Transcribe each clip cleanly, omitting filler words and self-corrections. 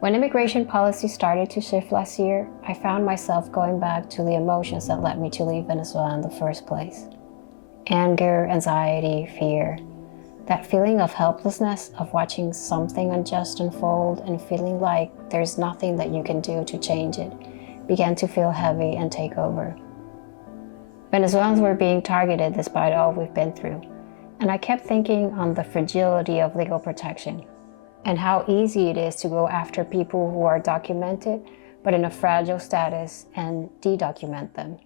When immigration policy started to shift last year, I found myself going back to the emotions that led me to leave Venezuela in the first place. Anger, anxiety, fear. That feeling of helplessness, of watching something unjust unfold and feeling like there's nothing that you can do to change it, began to feel heavy and take over. Venezuelans were being targeted despite all we've been through, and I kept thinking on the fragility of legal protection and how easy it is to go after people who are documented but in a fragile status and de-document them.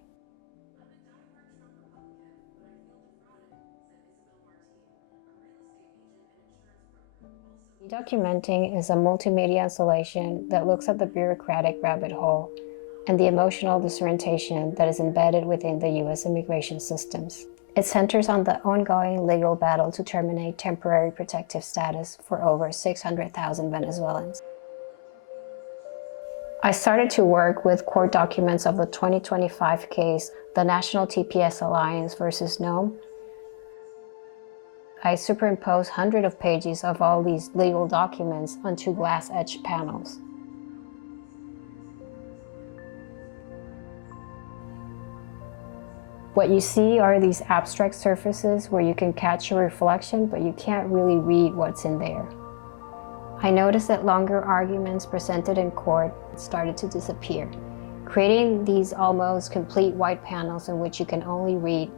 Documenting is a multimedia installation that looks at the bureaucratic rabbit hole and the emotional disorientation that is embedded within the U.S. immigration systems. It centers on the ongoing legal battle to terminate temporary protective status for over 600,000 Venezuelans. I started to work with court documents of the 2025 case, the National TPS Alliance versus Noem. I superimposed hundreds of pages of all these legal documents onto glass-edged panels. What you see are these abstract surfaces where you can catch your reflection, but you can't really read what's in there. I noticed that longer arguments presented in court started to disappear, creating these almost complete white panels in which you can only read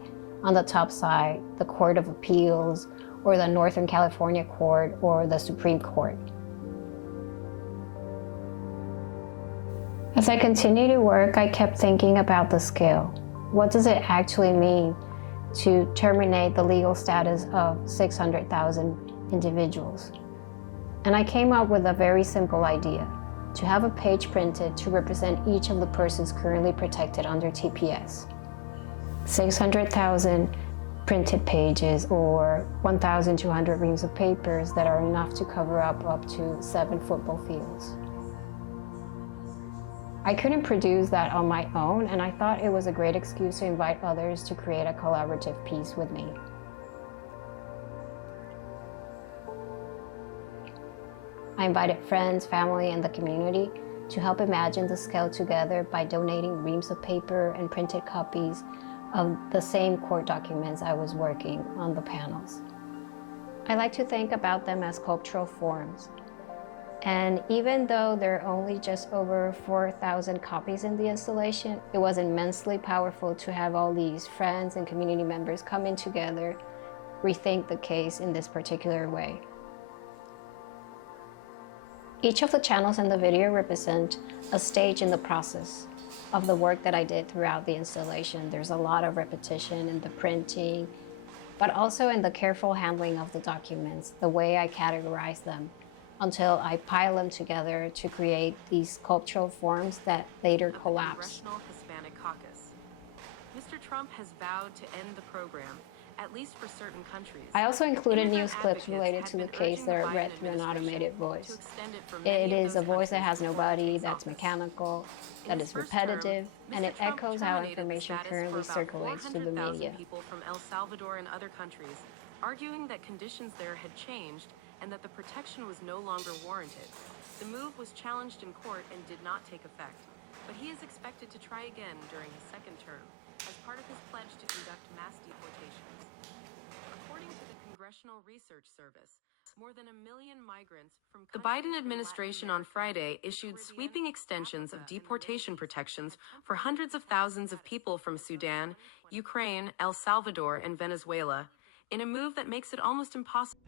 on the top side the Court of Appeals, or the Northern California Court, or the Supreme Court. As I continued to work, I kept thinking about the scale. What does it actually mean to terminate the legal status of 600,000 individuals? And I came up with a very simple idea: to have a page printed to represent each of the persons currently protected under TPS. 600,000 printed pages, or 1,200 reams of papers that are enough to cover up to 7 football fields. I couldn't produce that on my own, and I thought it was a great excuse to invite others to create a collaborative piece with me. I invited friends, family, and the community to help imagine the scale together by donating reams of paper and printed copies of the same court documents I was working on the panels. I like to think about them as sculptural forms. And even though there are only just over 4,000 copies in the installation, it was immensely powerful to have all these friends and community members coming together, rethink the case in this particular way. Each of the channels in the video represent a stage in the process of the work that I did throughout the installation. There's a lot of repetition in the printing, but also in the careful handling of the documents, the way I categorize them, until I pile them together to create these sculptural forms that later collapse. Congressional Hispanic Caucus. Mr. Trump has vowed to end the program, at least for certain countries. I also included news clips related to the case that are read through an automated voice. It is a voice that has no body, that's mechanical, that is repetitive, and it echoes how information currently circulates through the media. People from El Salvador and other countries, arguing that conditions there had changed and that the protection was no longer warranted. The move was challenged in court and did not take effect, but he is expected to try again during his second term as part of his pledge to conduct mass deportations. According to the Congressional Research Service, more than 1 million migrants from the Biden administration on Friday issued sweeping extensions of deportation protections for hundreds of thousands of people from Sudan, Ukraine, El Salvador, and Venezuela, in a move that makes it almost impossible.